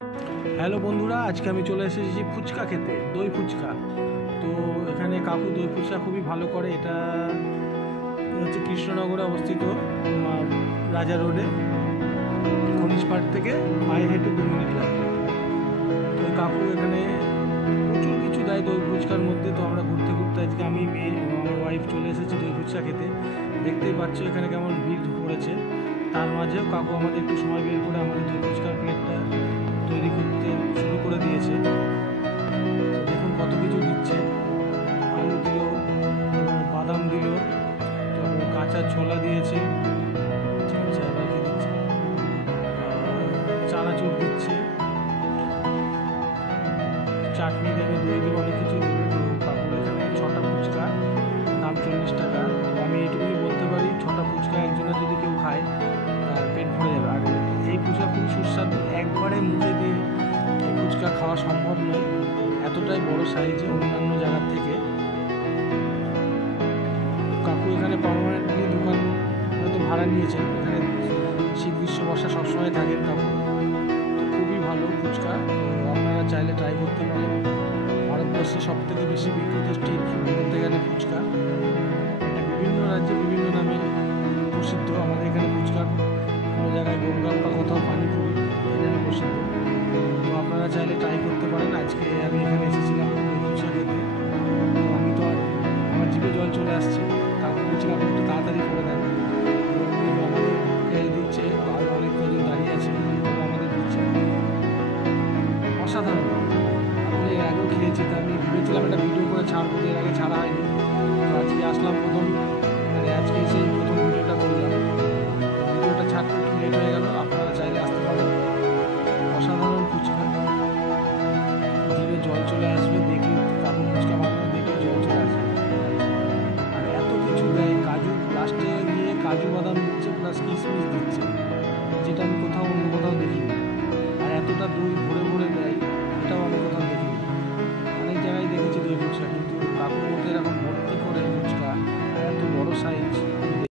Hello বন্ধুরা, আজকে আমি চলে এসেছি ফুচকা খেতে, দই ফুচকা। তো এখানে কাকু দই ফুচকা খুবই ভালো করে। এটা হচ্ছে কৃষ্ণনগরে অবস্থিত, রাজা রোডে, খনিজ পার্ক থেকে পায়ে হেঁটে 2 মিনিট লাগে। তো কাকু এখানে প্রচুর কিছু দেয় দই ফুচকার মধ্যে। তো আমরা ঘুরতে ঘুরতে আজকে আমি, মেয়ে, আমার ওয়াইফ চলে এসেছি দই ফুচকা খেতে। দেখতেই পাচ্ছ এখানে কেমন ভিড় পড়েছে। তার মাঝেও কাকু আমাদের একটু সময় বের করে আমাদের দই ফুচকার প্লেটটা তৈরি করতে শুরু করে দিয়েছে। তো দেখুন কত কিছু দিচ্ছে, আলু দিল, বাদাম দিল, তারপর কাঁচা ছোলা দিয়েছে, আচ্ছা আবার কি দিচ্ছে, চানাচুর দিচ্ছে, চাটনি দেবে, দই দেবে, অনেক কিছু দেবে। তো কাকুর এখানে 6টা ফুচকা, দাম 40 টাকা। তো আমি এইটুকুই বলতে পারি, 6টা ফুচকা একজনের যদি কেউ খায় তার পেট ভরে যাবে। আর এই ফুচকা খুব সুস্বাদু, একবারে মুখে দিয়ে এই ফুচকা খাওয়া সম্ভব নয়, এতটাই বড় সাইজে অন্যান্য জায়গার থেকে। কাকু এখানে পার্মানেন্টলি দোকান হয়তো ভাড়া নিয়েছেন, এখানে শীত গ্রীষ্ম বর্ষা সবসময় থাকেন কাকু। তো খুবই ভালো ফুচকা, তো আপনারা চাইলে ট্রাই করতে পারেন। ভারতবর্ষে সবথেকে বেশি বিখ্যাত স্ট্রিট ফুড বলতে গেলে ফুচকা। এটা বিভিন্ন রাজ্যে বিভিন্ন নামে প্রসিদ্ধ। আমাদের এখানে ফুচকা কোনো জায়গায় গোলগাপ্পা, কোথাও পানিপুরি, এখানে প্রসিদ্ধ। তো আপনারা চাইলে ট্রাই করতে পারেন। আজকে আমি এখানে এসেছিলাম দই ফুচকা খেতে। তো আমি তো আর, আমার জিভে জল চলে আসছে। কাকু বলছিলাম একটু তাড়াতাড়ি করে দেন। তো উনি আমাদের দিচ্ছে, আর অনেক কজন দাঁড়িয়ে আছে, তো আমাদের দিচ্ছে। অসাধারণ। আমি এর আগেও খেয়েছি, তো আমি ভেবেছিলাম একটা ভিডিও করে ছাড়বো, এর আগে ছাড়া হয়নি। তো আজকে আসলাম প্রথম, আজকে সেই প্রথম ভিডিওটা করলাম। ভিডিওটা ছাড়তে একটু লেট হয়ে গেল, আপনারা চাইলে আসতে পারেন। অসাধারণ ফুচকা, জিভে জল চলে আসবে দেখে, কাকু ফুচকা বানানো দেখে জল চলে আসবে। আর এত কিছু দেয়, কাজু লাস্টে গিয়ে কাজু বাদাম দিচ্ছে, প্লাস কিশমিশ দিচ্ছে, যেটা আমি কোথাও অন্য কোথাও দেখিনি। আর এতটা দই ভরে